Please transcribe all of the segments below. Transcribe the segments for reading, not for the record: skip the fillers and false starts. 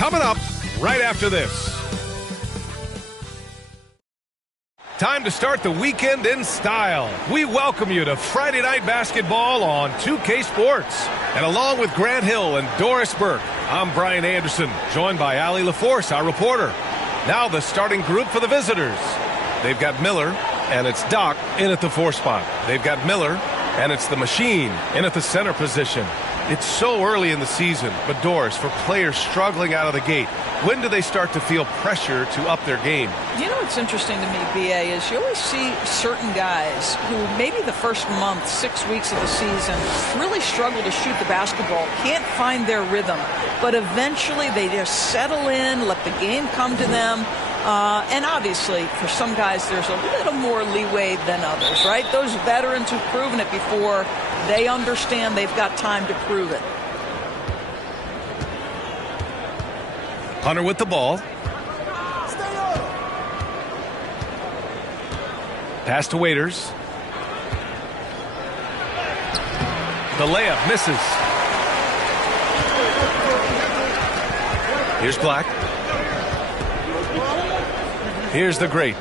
coming up right after this. Time to start the weekend in style. We welcome you to Friday Night Basketball on 2K Sports. And along with Grant Hill and Doris Burke, I'm Brian Anderson, joined by Allie LaForce, our reporter. Now the starting group for the visitors. They've got Miller, and it's Doc in at the 4 spot. They've got Miller, and it's the Machine in at the center position. It's so early in the season, but Doris, for players struggling out of the gate, when do they start to feel pressure to up their game? You know what's interesting to me, B.A., is you always see certain guys who maybe the first month, 6 weeks of the season, really struggle to shoot the basketball, can't find their rhythm, but eventually they just settle in, let the game come to them. And obviously, for some guys, there's a little more leeway than others, right? Those veterans who've proven it before, they understand they've got time to prove it. Hunter with the ball. Pass to Waiters. The layup misses. Here's Black. Here's the Great.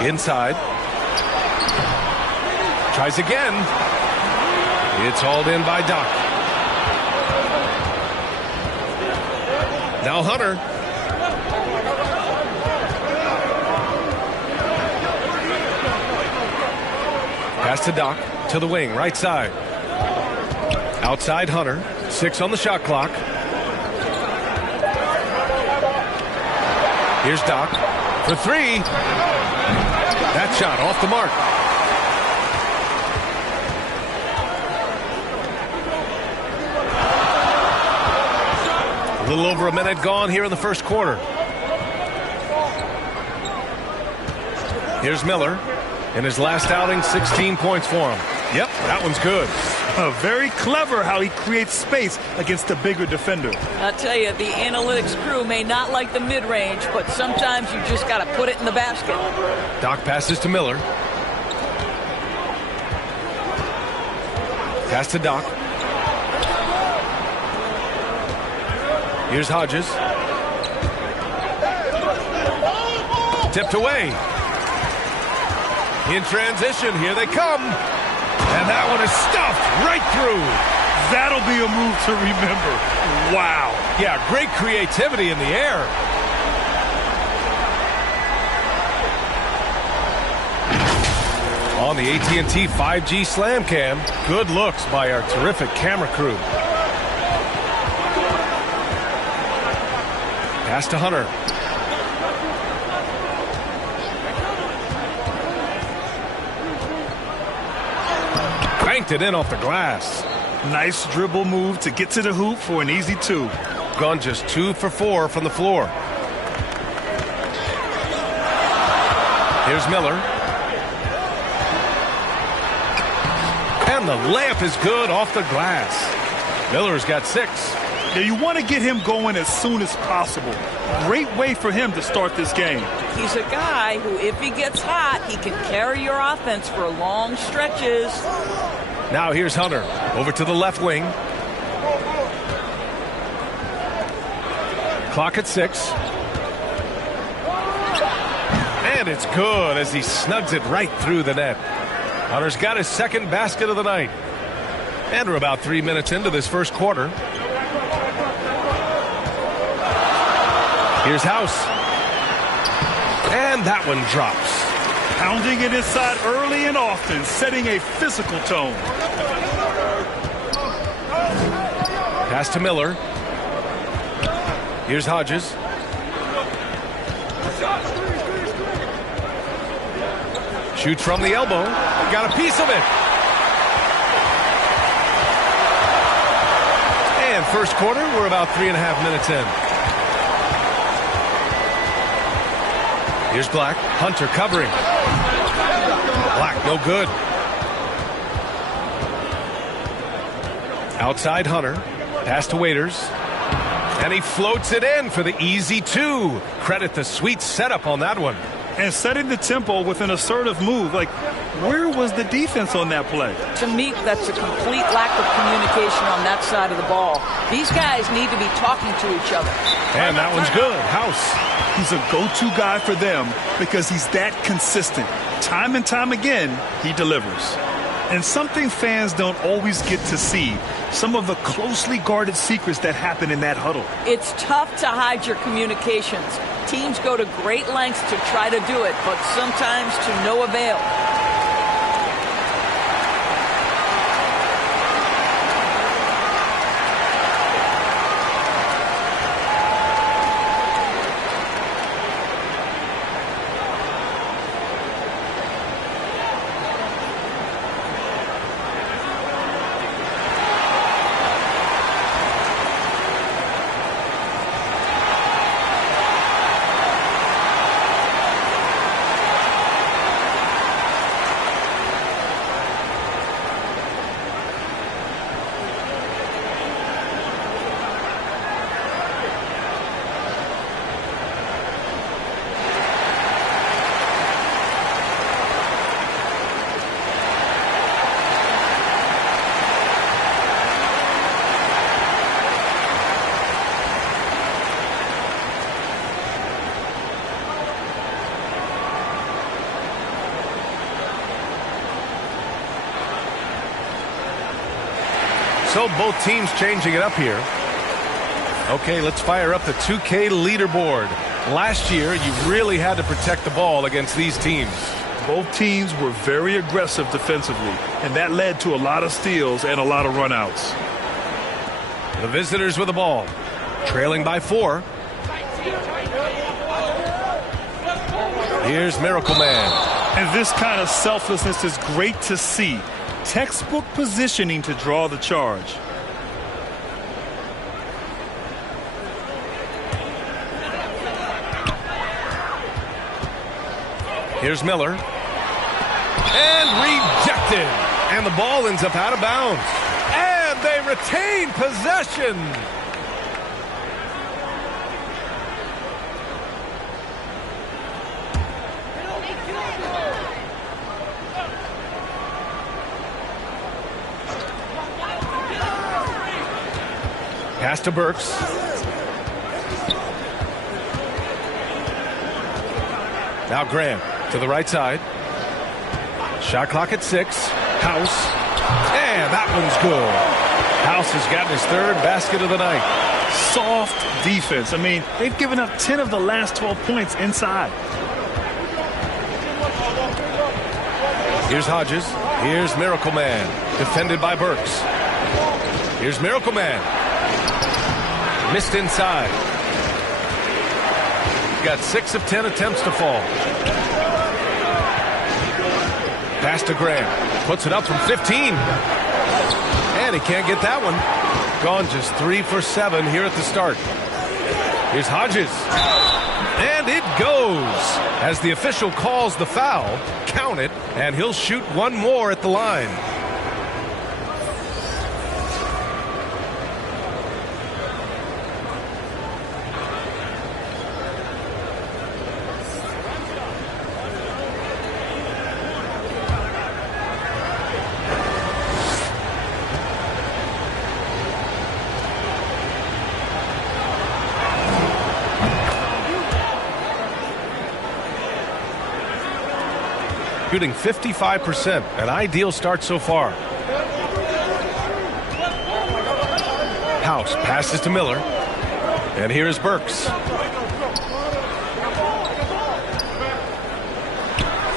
Inside. Tries again. It's hauled in by Doc. Now Hunter. Pass to Doc. To the wing, right side. Outside Hunter. 6 on the shot clock. Here's Doc for 3. That shot off the mark. A little over a minute gone here in the first quarter. Here's Miller. In his last outing, 16 points for him. Yep, that one's good. Very clever how he creates space against the bigger defender. I'll tell you, the analytics crew may not like the mid-range, but sometimes you just got to put it in the basket. Doc passes to Miller. Pass to Doc. Here's Hodges. Tipped away. In transition, here they come. And that one is stuffed right through. That'll be a move to remember. Wow. Yeah, great creativity in the air. On the AT&T 5G Slam Cam, good looks by our terrific camera crew. Pass to Hunter. Banked it in off the glass. Nice dribble move to get to the hoop for an easy 2. Gone just 2 for 4 from the floor. Here's Miller. And the layup is good off the glass. Miller's got 6. Yeah, you want to get him going as soon as possible. Great way for him to start this game. He's a guy who, if he gets hot, he can carry your offense for long stretches. Now here's Hunter. Over to the left wing. Clock at 6. And it's good as he snugs it right through the net. Hunter's got his second basket of the night. And we're about 3 minutes into this first quarter. Here's House. And that one drops. Pounding it inside early and often, setting a physical tone. Pass to Miller. Here's Hodges. Shoots from the elbow. Got a piece of it. And first quarter, we're about 3.5 minutes in. Here's Black. Hunter covering. Black, no good. Outside Hunter. Pass to Waiters. And he floats it in for the easy 2. Credit the sweet setup on that one. and setting the tempo with an assertive move. Like, where was the defense on that play? To me, that's a complete lack of communication on that side of the ball. These guys need to be talking to each other. And that one's good. House. He's a go-to guy for them because he's that consistent. Time and time again, he delivers. And something fans don't always get to see, some of the closely guarded secrets that happen in that huddle. It's tough to hide your communications. Teams go to great lengths to try to do it, but sometimes to no avail. So both teams changing it up here. Okay, let's fire up the 2K leaderboard. Last year, you really had to protect the ball against these teams. Both teams were very aggressive defensively, and that led to a lot of steals and a lot of runouts. The visitors with the ball, trailing by 4. Here's Miracle Man. And this kind of selflessness is great to see. Textbook positioning to draw the charge. Here's Miller. And rejected. And the ball ends up out of bounds. And they retain possession. Pass to Burks. Now Graham to the right side. Shot clock at 6. House. And that one's good. House has gotten his 3rd basket of the night. Soft defense. I mean, they've given up 10 of the last 12 points inside. Here's Hodges. Here's Miracle Man. Defended by Burks. Here's Miracle Man. Missed inside. Got 6 of 10 attempts to fall. Pass to Graham. Puts it up from 15. And he can't get that one. Gone just 3 for 7 here at the start. Here's Hodges. And it goes. As the official calls the foul, count it, and he'll shoot one more at the line. Shooting 55%, an ideal start so far. House passes to Miller. And here is Burks.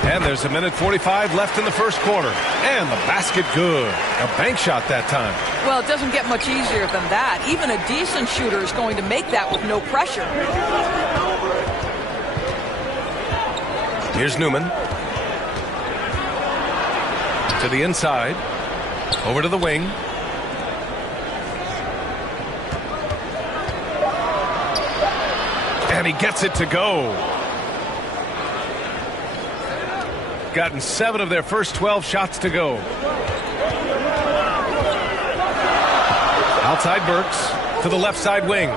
And there's 1:45 left in the first quarter. And the basket good. A bank shot that time. Well, it doesn't get much easier than that. Even a decent shooter is going to make that with no pressure. Here's Newman. To the inside. Over to the wing. And he gets it to go. Gotten 7 of their first 12 shots to go. Outside Burks to the left side wing.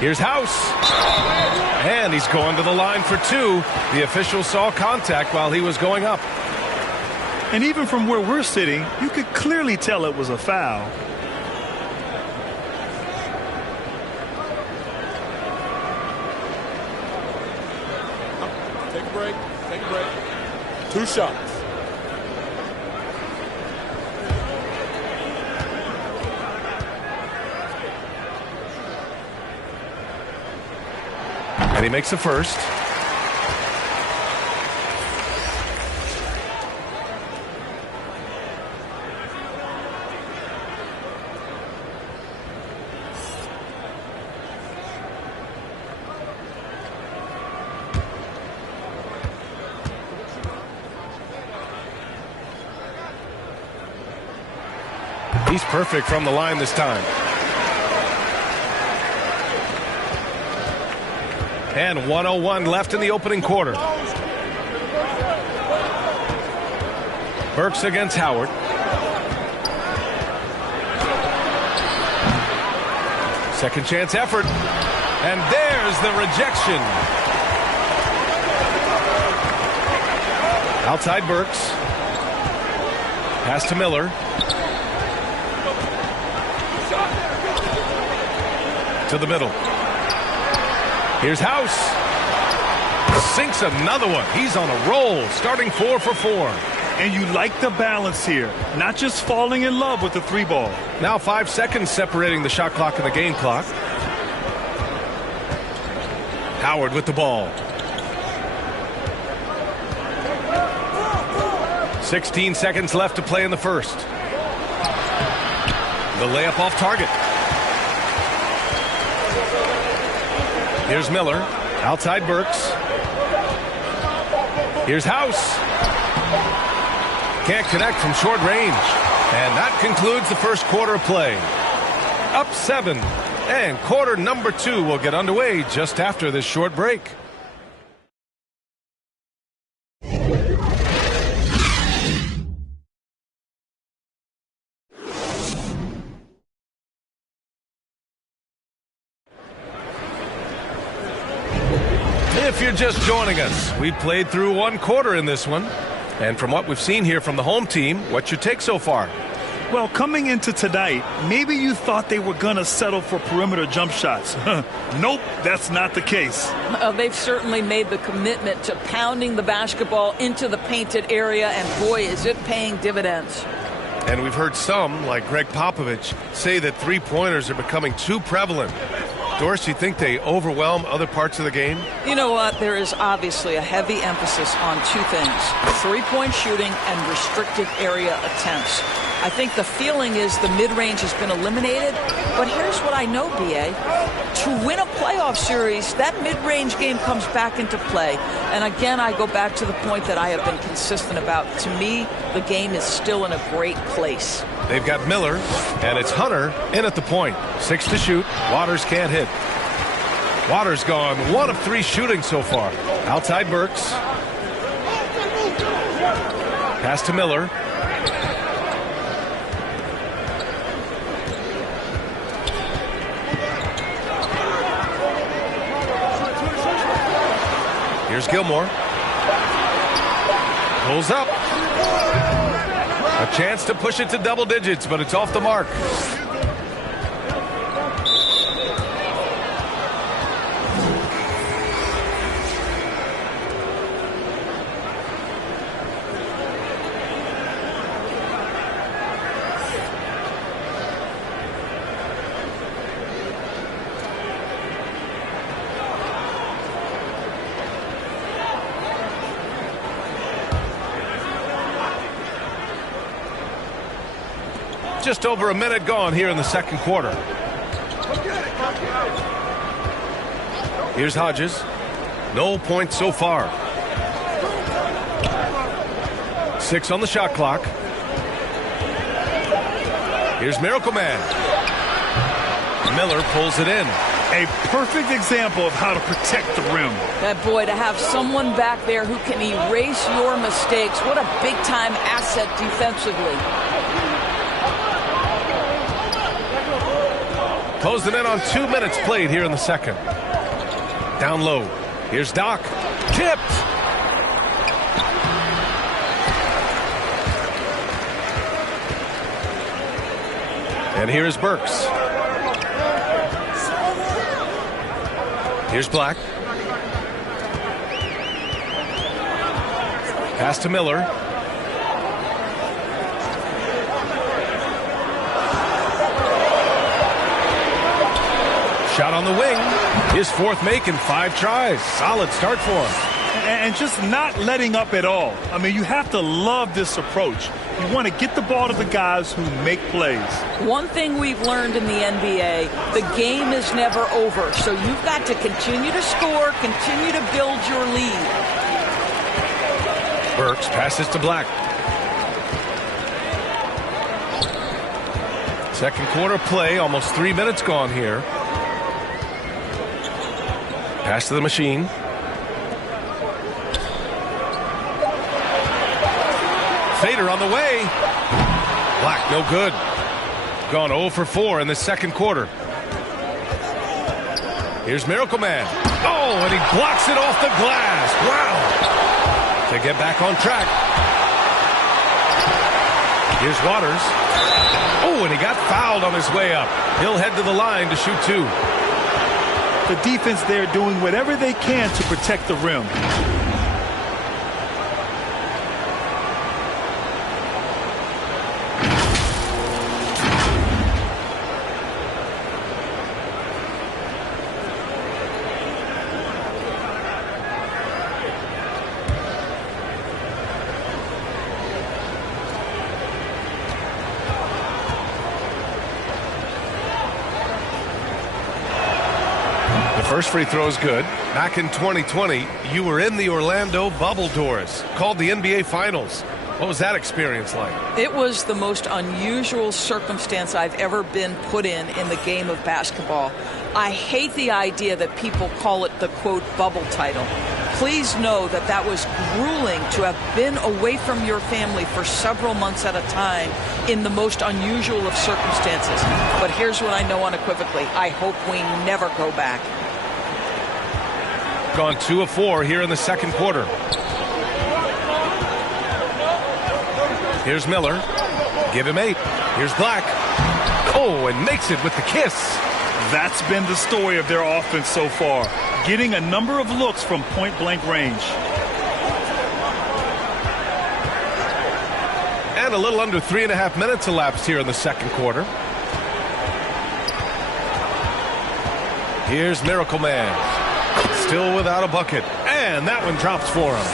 Here's House. And he's going to the line for two. The official saw contact while he was going up. And even from where we're sitting, you could clearly tell it was a foul. Take a break. Take a break. 2 shots. And he makes the first. He's perfect from the line this time. And 1:01 left in the opening quarter. Burks against Howard. Second chance effort. And there's the rejection. Outside Burks. Pass to Miller. To the middle. Here's House. Sinks another one. He's on a roll, starting 4 for 4. And you like the balance here, not just falling in love with the 3 ball. Now 5 seconds separating the shot clock and the game clock. Howard with the ball. 16 seconds left to play in the first. The layup off target. Here's Miller. Outside Burks. Here's House. Can't connect from short range. And that concludes the first quarter of play. Up 7. And quarter number 2 will get underway just after this short break. If you're just joining us, we played through 1 quarter in this one. And from what we've seen here from the home team, what's your take so far? Well, coming into tonight, maybe you thought they were going to settle for perimeter jump shots. Nope, that's not the case. They've certainly made the commitment to pounding the basketball into the painted area, and boy, is it paying dividends. And we've heard some, like Greg Popovich, say that three-pointers are becoming too prevalent. Doris, you think they overwhelm other parts of the game? You know what? There is obviously a heavy emphasis on 2 things: three-point shooting and restricted area attempts. I think the feeling is the mid-range has been eliminated, but here's what I know, B.A. To win a playoff series, that mid-range game comes back into play. And again, I go back to the point that I have been consistent about. To me, the game is still in a great place. They've got Miller, and it's Hunter in at the point. 6 to shoot. Waters can't hit. Waters gone 1 of 3 shooting so far. Outside Burks. Pass to Miller. Here's Gilmore. Pulls up. A chance to push it to double digits, but it's off the mark. Just over a minute gone here in the second quarter. Here's Hodges. No points so far. 6 on the shot clock. Here's Miracle Man. Miller pulls it in. A perfect example of how to protect the rim. That boy, to have someone back there who can erase your mistakes. What a big-time asset defensively. Closing in on 2 minutes played here in the second. Down low. Here's Doc. Tipped. And here is Burks. Here's Black. Pass to Miller. Shot on the wing. His fourth make in 5 tries. Solid start for him. And just not letting up at all. I mean, you have to love this approach. You want to get the ball to the guys who make plays. One thing we've learned in the NBA, the game is never over. So you've got to continue to score, continue to build your lead. Burks passes to Black. Second quarter play, almost 3 minutes gone here. Pass to the machine. Fader on the way. Black, no good. Gone 0 for 4 in the second quarter. Here's Miracle Man. Oh, and he blocks it off the glass. Wow. To get back on track. Here's Waters. Oh, and he got fouled on his way up. He'll head to the line to shoot 2. The defense there doing whatever they can to protect the rim. First free throw is good. Back in 2020, you were in the Orlando bubble, Doris, called the NBA Finals. What was that experience like? It was the most unusual circumstance I've ever been put in the game of basketball. I hate the idea that people call it the, quote, bubble title. Please know that that was grueling to have been away from your family for several months at a time in the most unusual of circumstances. But here's what I know unequivocally. I hope we never go back. Gone 2 of 4 here in the second quarter. Here's Miller. Give him 8. Here's Black. Oh, and makes it with the kiss. That's been the story of their offense so far. Getting a number of looks from point-blank range. And a little under 3.5 minutes elapsed here in the second quarter. Here's Miracle Man. Still without a bucket. And that one drops for him.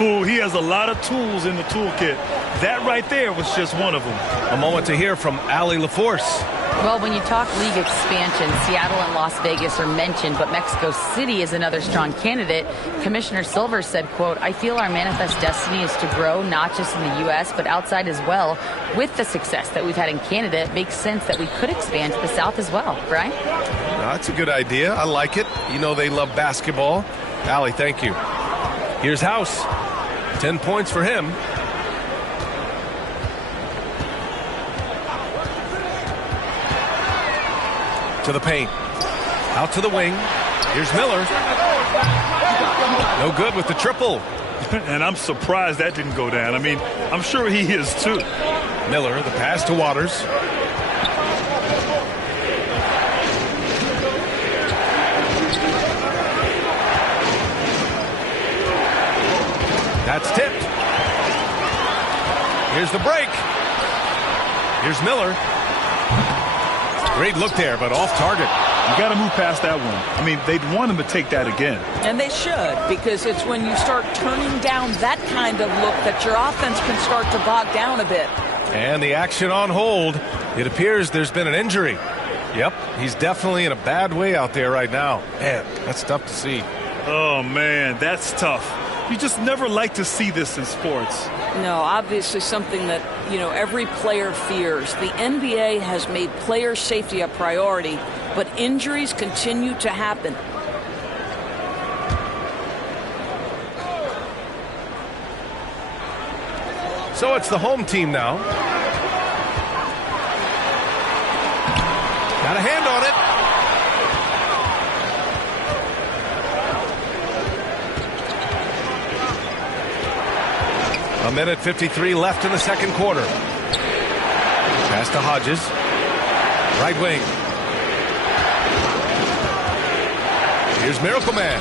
Ooh, he has a lot of tools in the toolkit. That right there was just one of them. A moment to hear from Allie LaForce. Well, when you talk league expansion, Seattle and Las Vegas are mentioned, but Mexico City is another strong candidate. Commissioner Silver said, quote, I feel our manifest destiny is to grow not just in the U.S., but outside as well. With the success that we've had in Canada, it makes sense that we could expand to the South as well. Brian? That's a good idea. I like it. You know they love basketball. Allie, thank you. Here's House. 10 points for him. To the paint. Out to the wing. Here's Miller. No good with the triple. And I'm surprised that didn't go down. I mean, I'm sure he is too. Miller, the pass to Waters. That's tipped. Here's the break. Here's Miller. Great look there, but off target. You got to move past that one. I mean, they'd want him to take that again. And they should, because it's when you start turning down that kind of look that your offense can start to bog down a bit. And the action on hold. It appears there's been an injury. Yep, he's definitely in a bad way out there right now. Man, that's tough to see. Oh, man, that's tough. You just never like to see this in sports. No, obviously something that, every player fears. The NBA has made player safety a priority, but injuries continue to happen. So it's the home team now. Got a hand on it. A minute 53 left in the second quarter. Pass to Hodges. Right wing. Here's Miracle Man.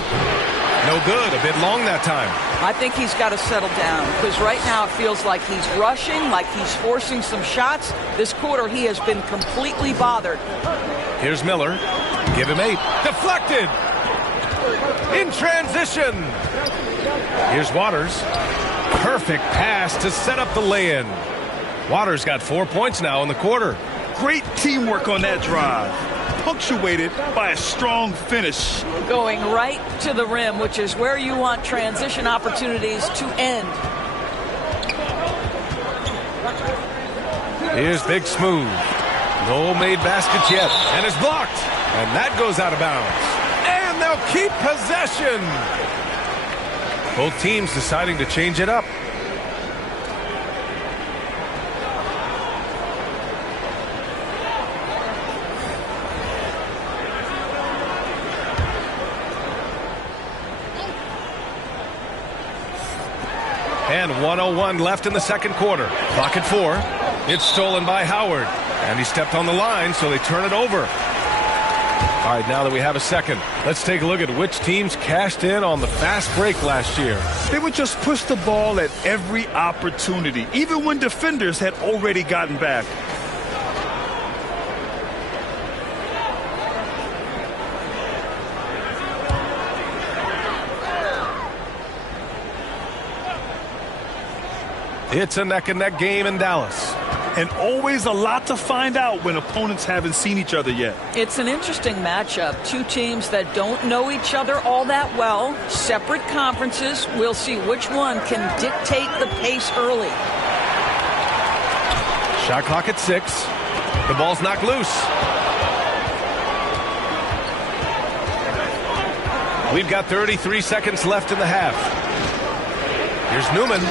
No good. A bit long that time. I think he's got to settle down because right now it feels like he's rushing, like he's forcing some shots. This quarter he has been completely bothered. Here's Miller. Give him 8. Deflected. In transition. Here's Waters. Perfect pass to set up the lay-in. Waters got 4 points now in the quarter. Great teamwork on that drive, punctuated by a strong finish. Going right to the rim, which is where you want transition opportunities to end. Here's Big Smooth. No made baskets yet, and is blocked. And that goes out of bounds. And they'll keep possession. Both teams deciding to change it up. And 1:01 left in the second quarter. Clock at 4. It's stolen by Howard. And he stepped on the line, so they turn it over. All right, now that we have a second, let's take a look at which teams cashed in on the fast break last year. They would just push the ball at every opportunity, even when defenders had already gotten back. It's a neck-and-neck game in Dallas. And always a lot to find out when opponents haven't seen each other yet. It's an interesting matchup. Two teams that don't know each other all that well. Separate conferences. We'll see which one can dictate the pace early. Shot clock at 6. The ball's knocked loose. We've got 33 seconds left in the half. Here's Newman.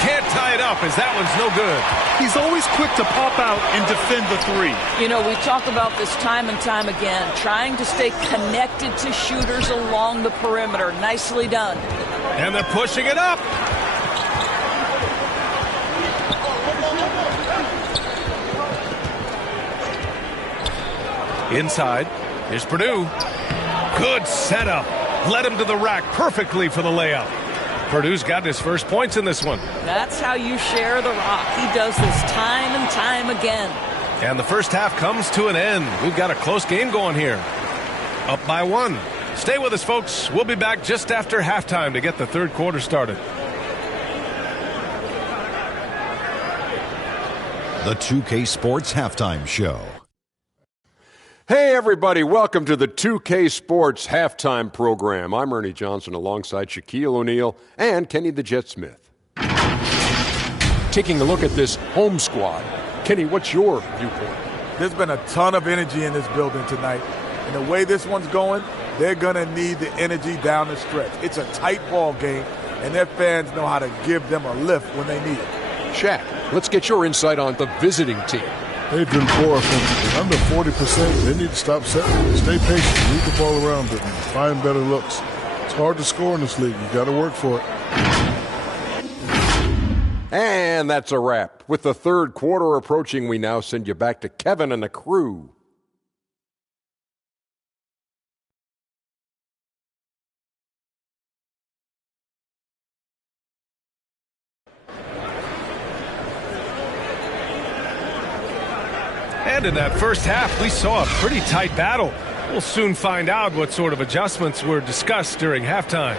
Can't tie it up as that one's no good. He's always quick to pop out and defend the 3. You know, we talk about this time and time again, trying to stay connected to shooters along the perimeter. Nicely done. And they're pushing it up. Inside. Here's Purdue. Good setup. Led him to the rack perfectly for the layup. Purdue's got his first points in this one. That's how you share the rock. He does this time and time again. And the first half comes to an end. We've got a close game going here. Up by 1. Stay with us, folks. We'll be back just after halftime to get the third quarter started. The 2K Sports Halftime Show. Hey, everybody. Welcome to the 2K Sports Halftime Program. I'm Ernie Johnson alongside Shaquille O'Neal and Kenny the Jet Smith. Taking a look at this home squad. Kenny, what's your viewpoint? There's been a ton of energy in this building tonight. And the way this one's going, they're going to need the energy down the stretch. It's a tight ball game, and their fans know how to give them a lift when they need it. Shaq, let's get your insight on the visiting team. They've been poor offensively. Under 40%. They need to stop setting. Stay patient. Move the ball around and find better looks. It's hard to score in this league. You got to work for it. And that's a wrap. With the third quarter approaching, we now send you back to Kevin and the crew. And in that first half, we saw a pretty tight battle. We'll soon find out what sort of adjustments were discussed during halftime.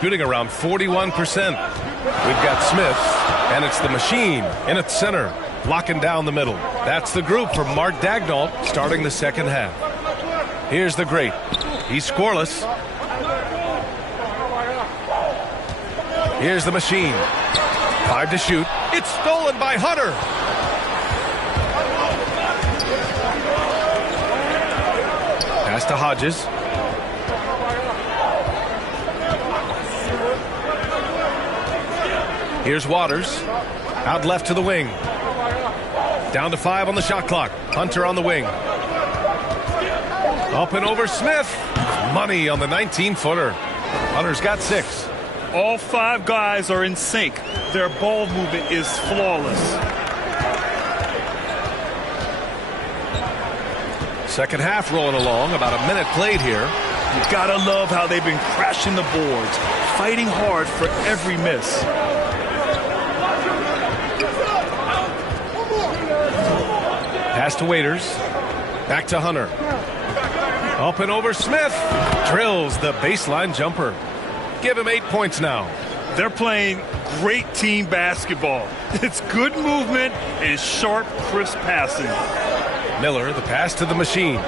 Shooting around 41%. We've got Smith, and it's the machine in its center, locking down the middle. That's the group for Mark Daigneault starting the second half. Here's the great. He's scoreless. Here's the machine. 5 to shoot. It's stolen by Hunter. Pass to Hodges. Here's Waters. Out left to the wing. Down to 5 on the shot clock. Hunter on the wing. Up and over Smith. Money on the 19-footer. Hunter's got 6. All 5 guys are in sync. Their ball movement is flawless. Second half rolling along. About a minute played here. You gotta love how they've been crashing the boards, fighting hard for every miss. Pass to Waiters. Back to Hunter. Up and over Smith. Drills the baseline jumper. Give him 8 points now. They're playing great team basketball. It's good movement and sharp, crisp passing. Miller, the pass to the machine.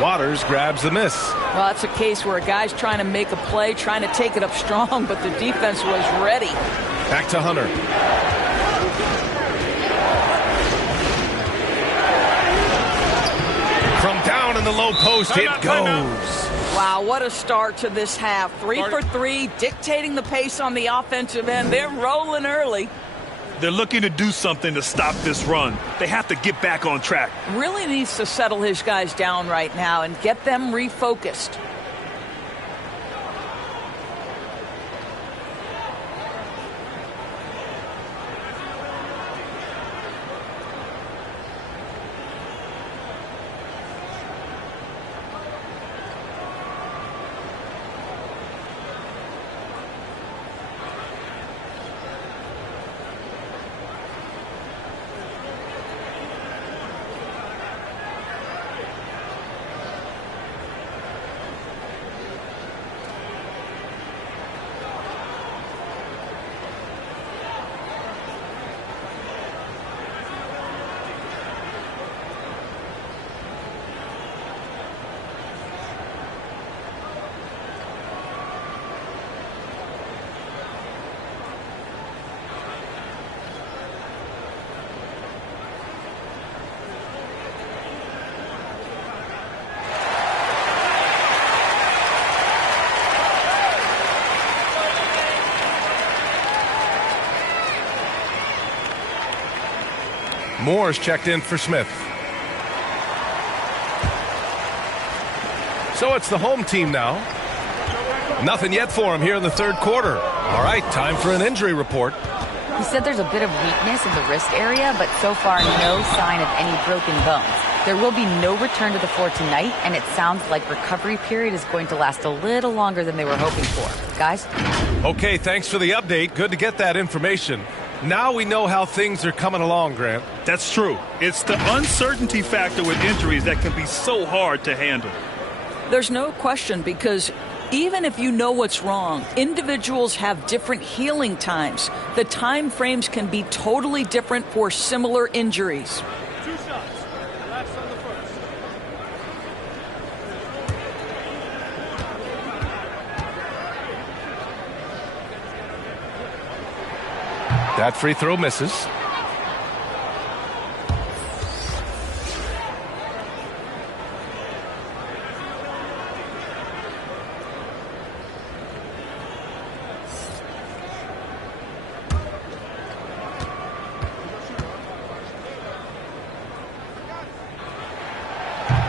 Waters grabs the miss. Well, that's a case where a guy's trying to make a play, trying to take it up strong, but the defense was ready. Back to Hunter. From down in the low post, it goes. Wow, what a start to this half. 3 for 3, dictating the pace on the offensive end. They're rolling early. They're looking to do something to stop this run. They have to get back on track. Really needs to settle his guys down right now and get them refocused. Moore's checked in for Smith. So it's the home team now. Nothing yet for him here in the third quarter. All right, time for an injury report. He said there's a bit of weakness in the wrist area, but so far no sign of any broken bones. There will be no return to the floor tonight, and it sounds like recovery period is going to last a little longer than they were hoping for. Guys? Okay, thanks for the update. Good to get that information. Now we know how things are coming along, Grant. That's true. It's the uncertainty factor with injuries that can be so hard to handle. There's no question, because even if you know what's wrong, individuals have different healing times. The time frames can be totally different for similar injuries. 2 shots. Relax on the first. That free throw misses.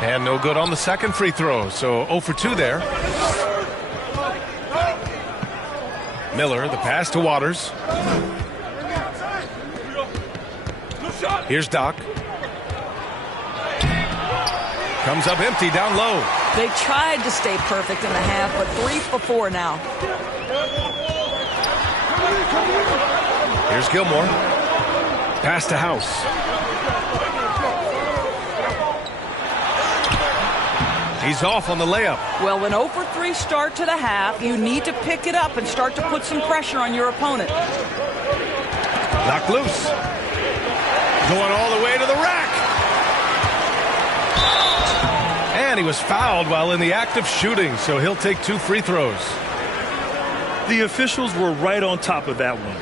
And no good on the second free throw, so 0 for 2 there. Miller, the pass to Waters. Here's Doc. Comes up empty down low. They tried to stay perfect in the half, but 3 for 4 now. Here's Gilmore. Pass to House. He's off on the layup. Well, an 0 for 3 start to the half, you need to pick it up and start to put some pressure on your opponent. Knocked loose. Going all the way to the rack. And he was fouled while in the act of shooting, so he'll take 2 free throws. The officials were right on top of that one.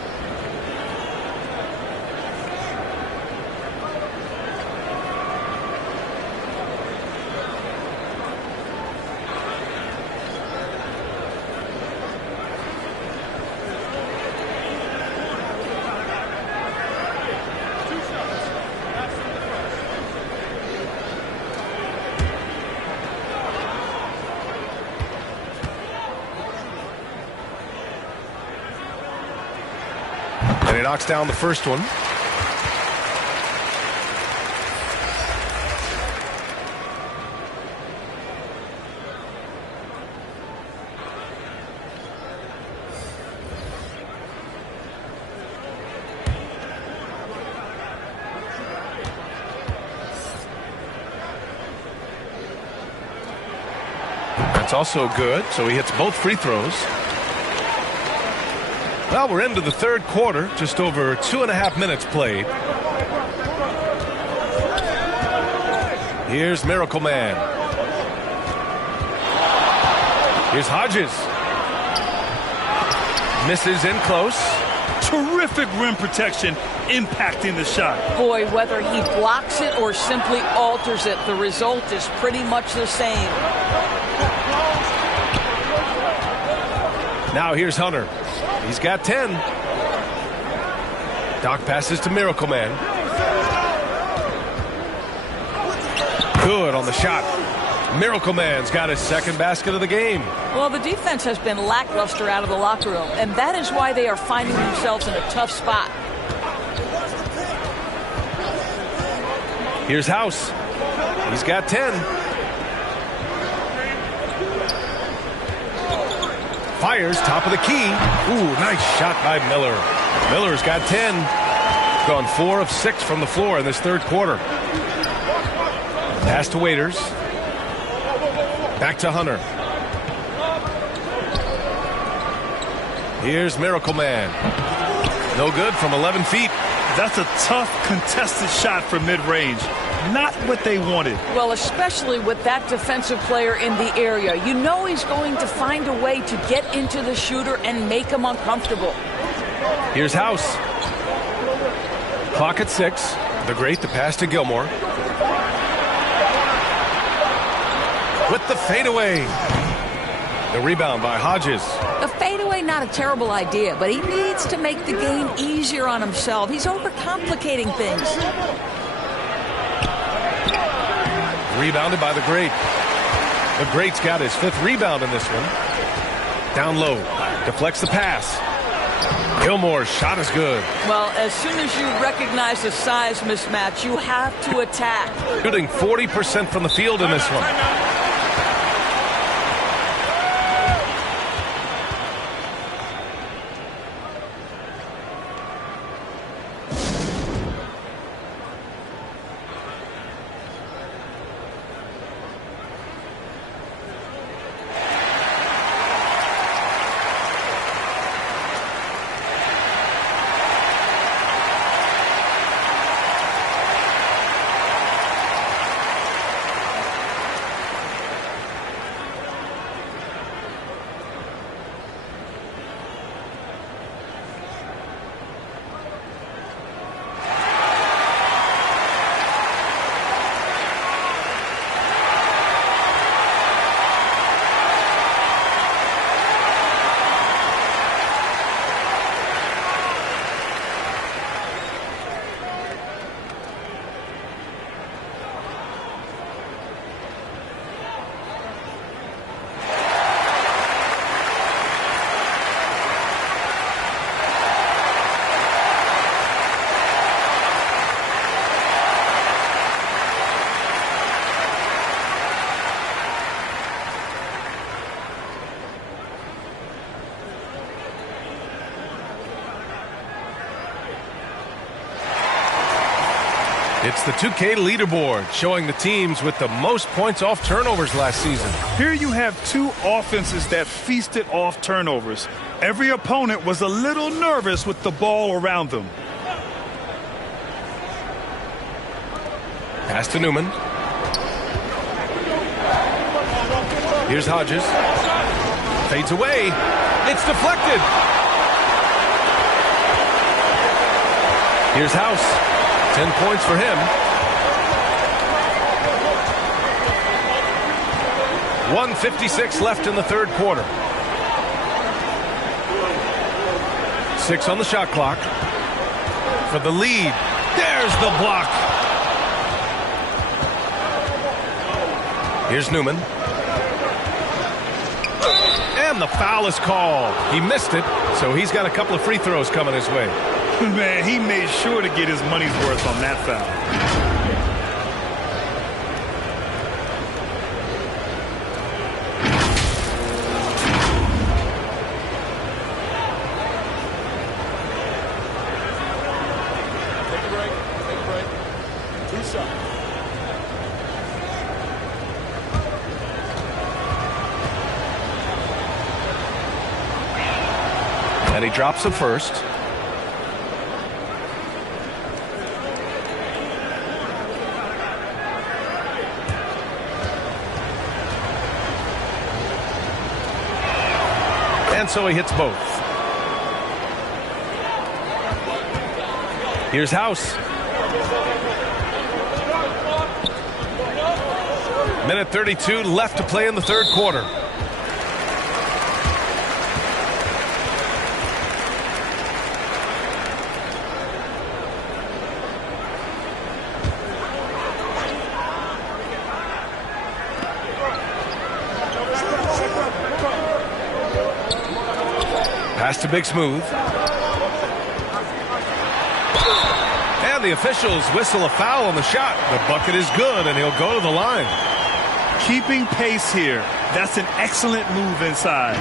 And he knocks down the first one. That's also good, so he hits both free throws. Well, we're into the third quarter, just over 2.5 minutes played. Here's Miracle Man. Here's Hodges. Misses in close. Terrific rim protection impacting the shot. Boy, whether he blocks it or simply alters it, the result is pretty much the same. Now here's Hunter. He's got 10. Doc passes to Miracle Man. Good on the shot. Miracle Man's got his second basket of the game. Well, the defense has been lackluster out of the locker room, and that is why they are finding themselves in a tough spot. Here's House. He's got 10. Fires top of the key. Ooh, nice shot by Miller. Miller's got 10. Gone 4 of 6 from the floor in this third quarter. Pass to Waiters. Back to Hunter. Here's Miracle Man. No good from 11 feet. That's a tough, contested shot from mid-range. Not what they wanted. Well, especially with that defensive player in the area. You know he's going to find a way to get into the shooter and make him uncomfortable. Here's House. Clock at 6. The great, the pass to Gilmore. With the fadeaway. The rebound by Hodges. A fadeaway, not a terrible idea, but he needs to make the game easier on himself. He's overcomplicating things. Rebounded by the great. The great's got his 5th rebound in this one. Down low. Deflects the pass. Gilmore's shot is good. Well, as soon as you recognize the size mismatch, you have to attack. Shooting 40% from the field in this one. It's the 2K leaderboard showing the teams with the most points off turnovers last season. Here you have two offenses that feasted off turnovers. Every opponent was a little nervous with the ball around them. Pass to Newman. Here's Hodges. Fades away. It's deflected. Here's House. 10 points for him. 1:56 left in the third quarter. 6 on the shot clock. For the lead. There's the block. Here's Newman. And And the foul is called. He missed it, so he's got a couple of free throws coming his way. Man, he made sure to get his money's worth on that foul. And he drops the first. And so he hits both. Here's House. Minute 32 left to play in the third quarter. Pass to Big Smooth. And the officials whistle a foul on the shot. The bucket is good, and he'll go to the line. Keeping pace here. That's an excellent move inside.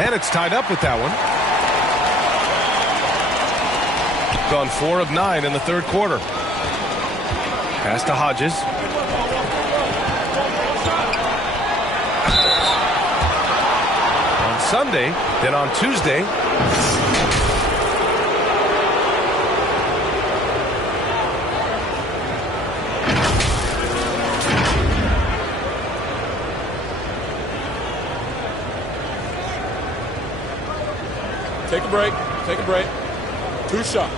And it's tied up with that one. Gone 4 of 9 in the third quarter. Pass to Hodges. On Sunday, then on Tuesday. Take a break. Take a break. 2 shots.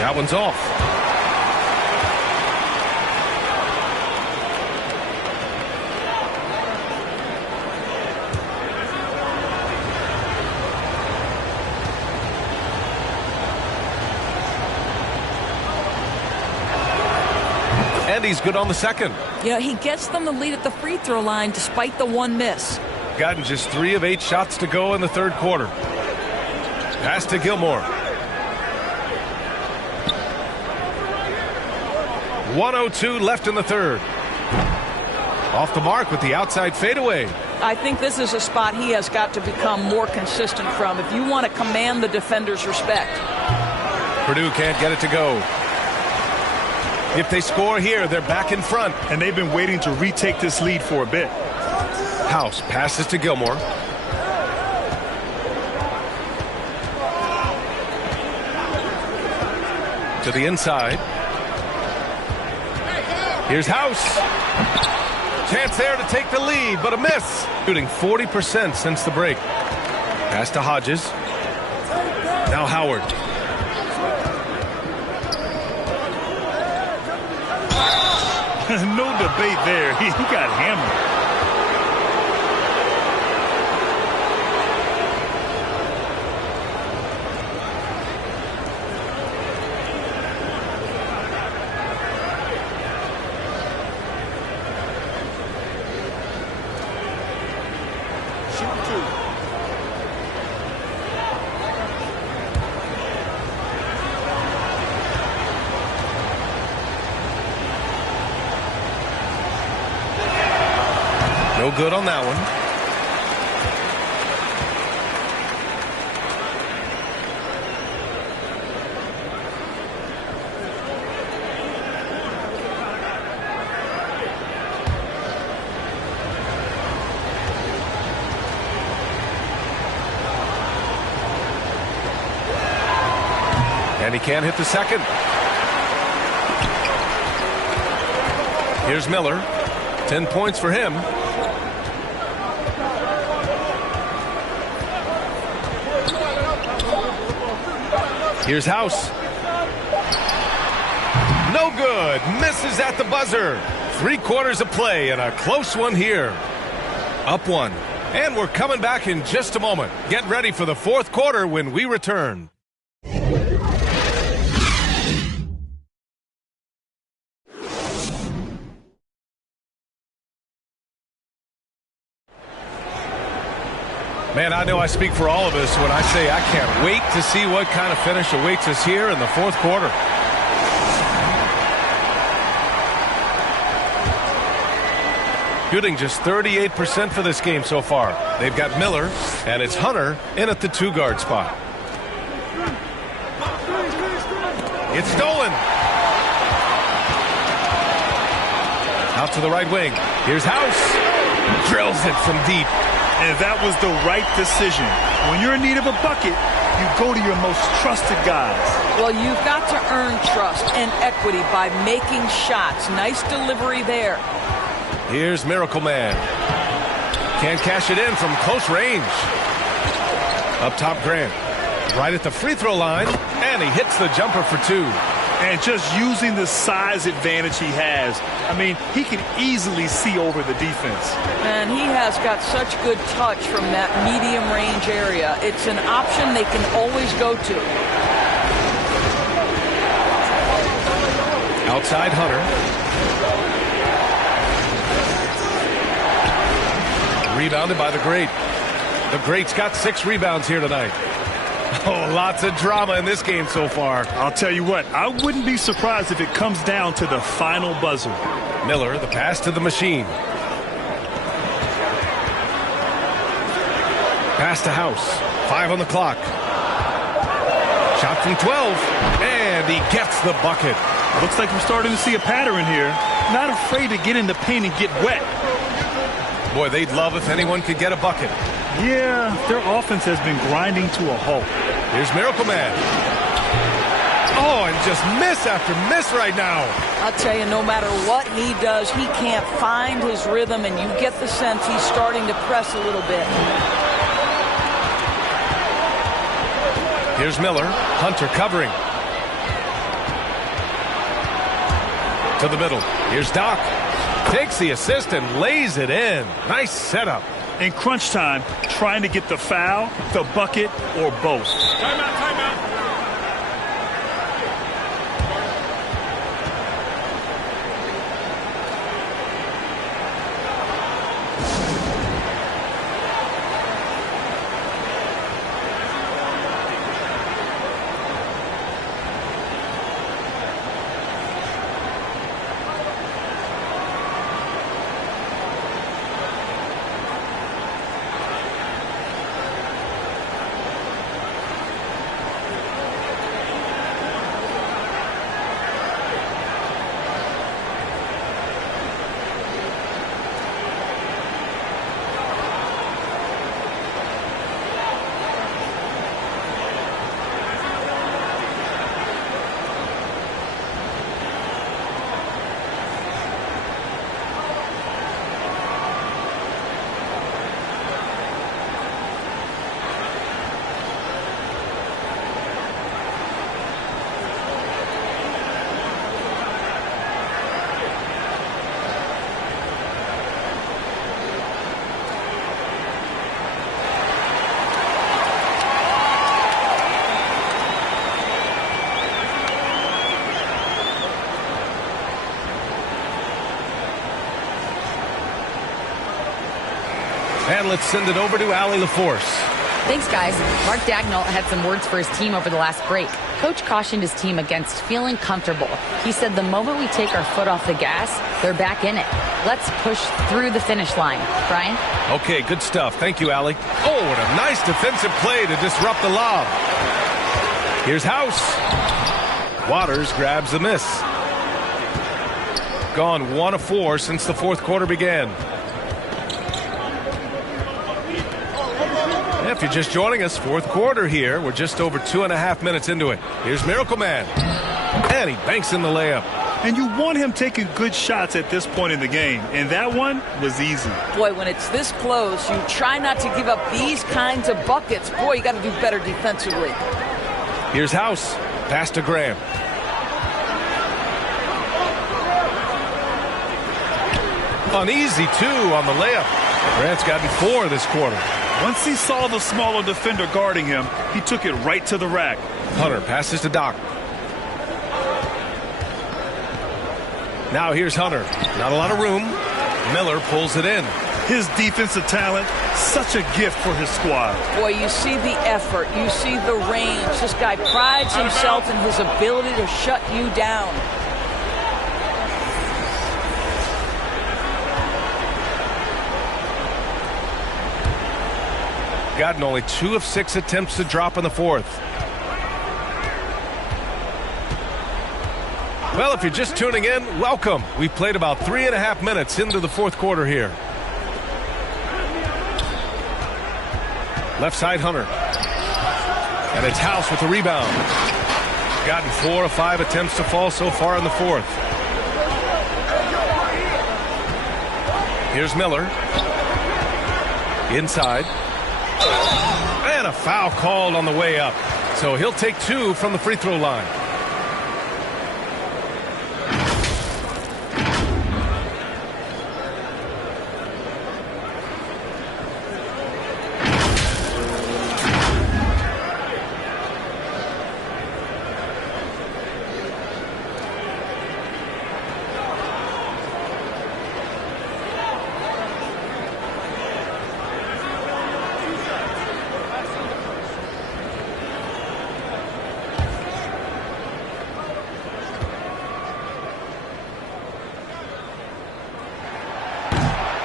That one's off. And he's good on the second. Yeah, he gets them the lead at the free throw line despite the 1 miss. Gotten just 3 of 8 shots to go in the third quarter. Pass to Gilmore. 1:02 left in the third. Off the mark with the outside fadeaway. I think this is a spot he has got to become more consistent from if you want to command the defender's respect. Purdue can't get it to go. If they score here, they're back in front. And they've been waiting to retake this lead for a bit. House passes to Gilmore. To the inside. Here's House. Chance there to take the lead, but a miss. Shooting 40% since the break. Pass to Hodges. Now Howard. No debate there. He got hammered. No good on that one. he can't hit the second. Here's Miller. 10 points for him. Here's House. No good. Misses at the buzzer. 3/4 of play and a close one here. Up one. And we're coming back in just a moment. Get ready for the fourth quarter when we return. Man, I know I speak for all of us when I say I can't wait to see what kind of finish awaits us here in the fourth quarter. Shooting just 38% for this game so far. They've got Miller, and it's Hunter in at the 2-guard spot. It's stolen. Out to the right wing. Here's House. Drills it from deep. And that was the right decision. When you're in need of a bucket, you go to your most trusted guys. Well, you've got to earn trust and equity by making shots. Nice delivery there. Here's Miracle Man. Can't cash it in from close range. Up top, Grant. Right at the free throw line, and he hits the jumper for 2. And just using the size advantage he has, I mean, he can easily see over the defense. And he has got such good touch from that medium range area. It's an option they can always go to. Outside Hunter. Rebounded by the Great. The Great's got 6 rebounds here tonight. Oh, lots of drama in this game so far. I'll tell you what, I wouldn't be surprised if it comes down to the final buzzer. Miller, the pass to the machine. Pass to House. 5 on the clock. Shot from 12, and he gets the bucket. Looks like we're starting to see a pattern here. Not afraid to get in the paint and get wet. Boy, they'd love if anyone could get a bucket. Yeah, their offense has been grinding to a halt. Here's Miracle Man. Oh, and just miss after miss right now. I'll tell you, no matter what he does, he can't find his rhythm, and you get the sense he's starting to press a little bit. Here's Miller. Hunter covering. To the middle. Here's Doc. Takes the assist and lays it in. Nice setup. In crunch time, trying to get the foul, the bucket, or both. Timeout, timeout. And let's send it over to Allie LaForce. Thanks, guys. Mark Dagnall had some words for his team over the last break. Coach cautioned his team against feeling comfortable. He said the moment we take our foot off the gas, they're back in it. Let's push through the finish line. Brian? Okay, good stuff. Thank you, Allie. Oh, what a nice defensive play to disrupt the lob. Here's House. Waters grabs the miss. Gone 1 of 4 since the fourth quarter began. If you're just joining us, fourth quarter here. We're just over 2.5 minutes into it. Here's Miracle Man. And he banks in the layup. And you want him taking good shots at this point in the game. And that one was easy. Boy, when it's this close, you try not to give up these kinds of buckets. Boy, you got to do better defensively. Here's House. Pass to Graham. An easy 2 on the layup. Grant's gotten 4 this quarter. Once he saw the smaller defender guarding him, he took it right to the rack. Hunter passes to Doc. Now here's Hunter. Not a lot of room. Miller pulls it in. His defensive talent, such a gift for his squad. Boy, you see the effort. You see the range. This guy prides himself in his ability to shut you down. Gotten only 2 of 6 attempts to drop in the fourth. Well, if you're just tuning in, welcome. We've played about 3.5 minutes into the fourth quarter here. Left side, Hunter. And it's House with the rebound. Gotten 4 of 5 attempts to fall so far in the fourth. Here's Miller. Inside. And a foul called on the way up. So he'll take 2 from the free throw line.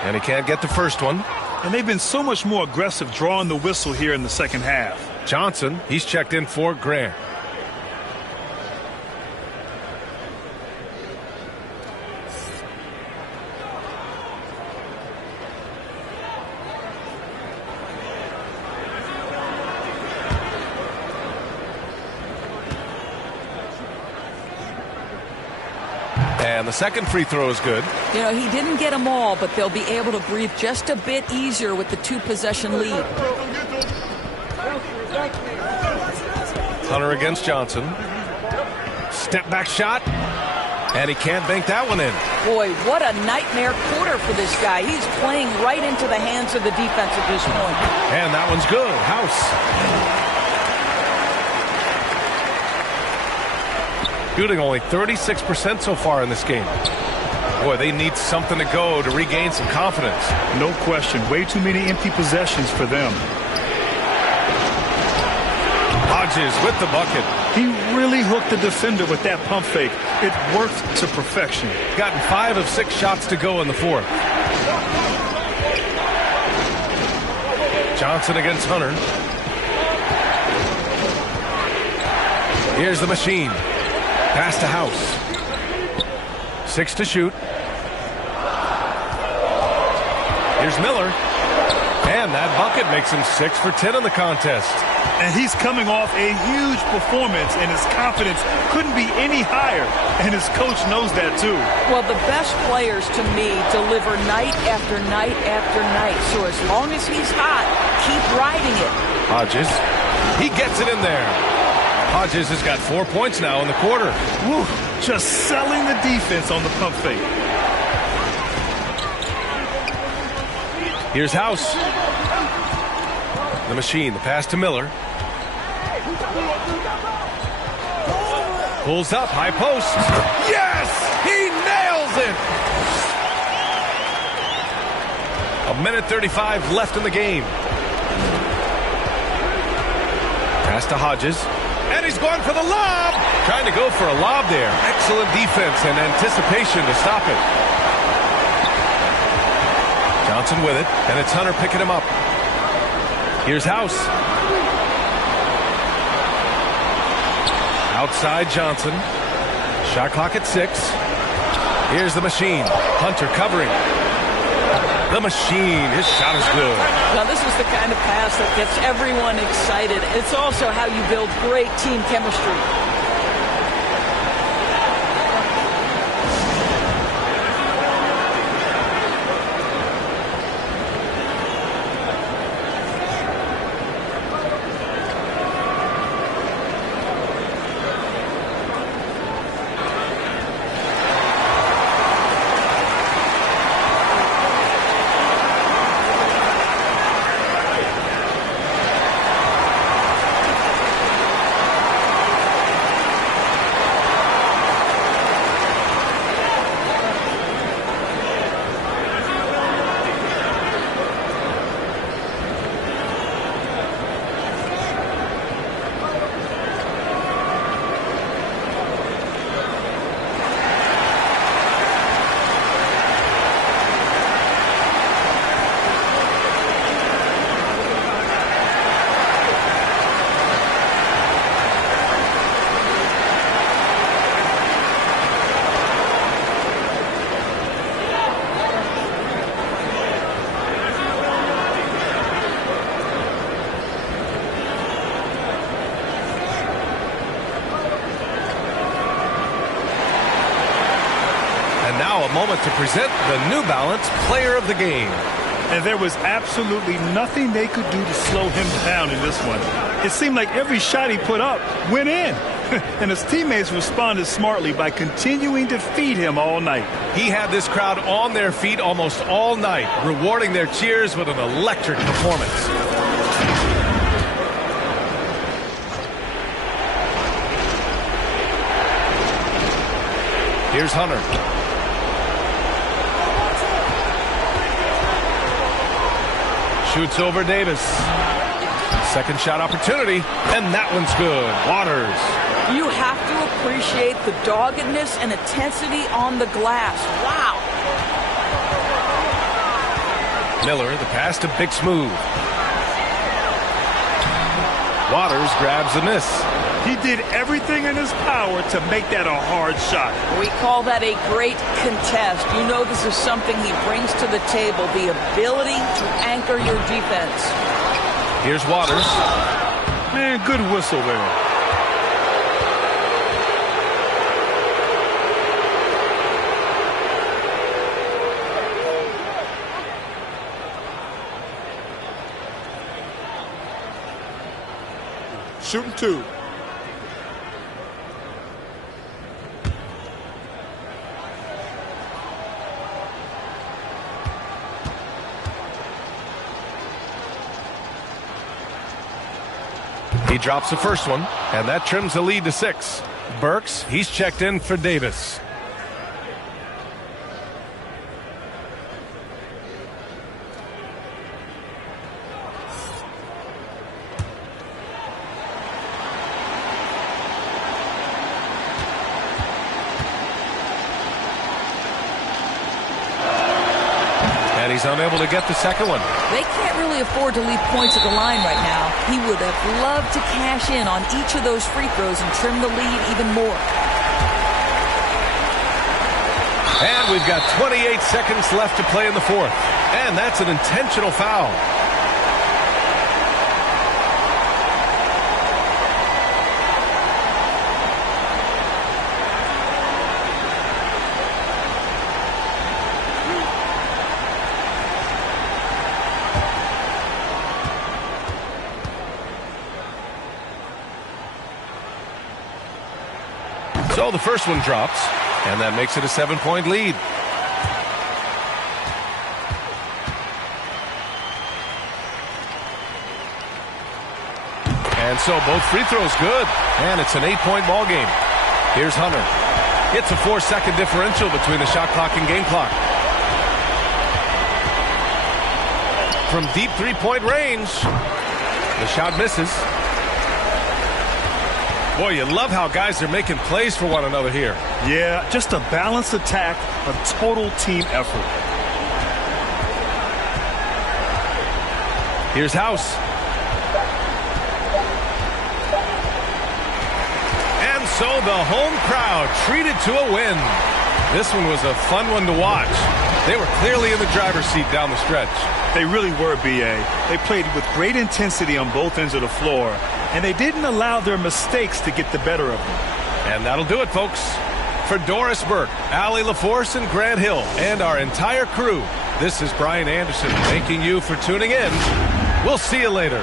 And he can't get the first one. And they've been so much more aggressive drawing the whistle here in the second half. Johnson, he's checked in for Grant. And the second free throw is good. You know, he didn't get them all, but they'll be able to breathe just a bit easier with the 2-possession lead. Hunter against Johnson. Step back shot. And he can't bank that one in. Boy, what a nightmare quarter for this guy. He's playing right into the hands of the defense at this point. And that one's good. House. Shooting only 36% so far in this game. Boy, they need something to go to regain some confidence. No question. Way too many empty possessions for them. Hodges with the bucket. He really hooked the defender with that pump fake. It worked to perfection. Gotten 5 of 6 shots to go in the fourth. Johnson against Hunter. Here's the machine. Pass to House. 6 to shoot. Here's Miller. And that bucket makes him 6 for 10 in the contest. And he's coming off a huge performance, and his confidence couldn't be any higher. And his coach knows that, too. Well, the best players, to me, deliver night after night after night. So as long as he's hot, keep riding it. Hodges. He gets it in there. Hodges has got 4 points now in the quarter. Woo, just selling the defense on the pump fake. Here's House. The machine, the pass to Miller. Pulls up, high post. Yes! He nails it! 1:35 left in the game. Pass to Hodges. And he's going for the lob. Trying to go for a lob there. Excellent defense and anticipation to stop it. Johnson with it, and it's Hunter picking him up. Here's House. Outside Johnson. Shot clock at 6. Here's the machine. Hunter covering. The machine. His shot is good. Now, this is the kind of pass that gets everyone excited. It's also how you build great team chemistry. Now a moment to present the New Balance Player of the Game. And there was absolutely nothing they could do to slow him down in this one. It seemed like every shot he put up went in. And his teammates responded smartly by continuing to feed him all night. He had this crowd on their feet almost all night, rewarding their cheers with an electric performance. Here's Hunter. Shoots over Davis. Second shot opportunity, and that one's good. Waters. You have to appreciate the doggedness and intensity on the glass. Wow. Miller, the pass to Big Smooth. Waters grabs the miss. He did everything in his power to make that a hard shot. We call that a great contest. You know this is something he brings to the table, the ability to anchor your defense. Here's Waters. Man, good whistle there. Shooting two. He drops the first one, and that trims the lead to 6. Burks, he's checked in for Davis. And he's unable to get the second one. They can't really afford to leave points at the line right now. He would have loved to cash in on each of those free throws and trim the lead even more. And we've got 28 seconds left to play in the fourth. And that's an intentional foul. So the first one drops, and that makes it a 7-point lead. And so both free throws good, and it's an 8-point ball game. Here's Hunter. It's a 4-second differential between the shot clock and game clock. From deep three-point range, the shot misses. Boy, you love how guys are making plays for one another here. Yeah, just a balanced attack, a total team effort. Here's House. And so the home crowd treated to a win. This one was a fun one to watch. They were clearly in the driver's seat down the stretch. They really were, B.A. They played with great intensity on both ends of the floor, and they didn't allow their mistakes to get the better of them. And that'll do it, folks. For Doris Burke, Allie LaForce, and Grant Hill, and our entire crew, this is Brian Anderson thanking you for tuning in. We'll see you later.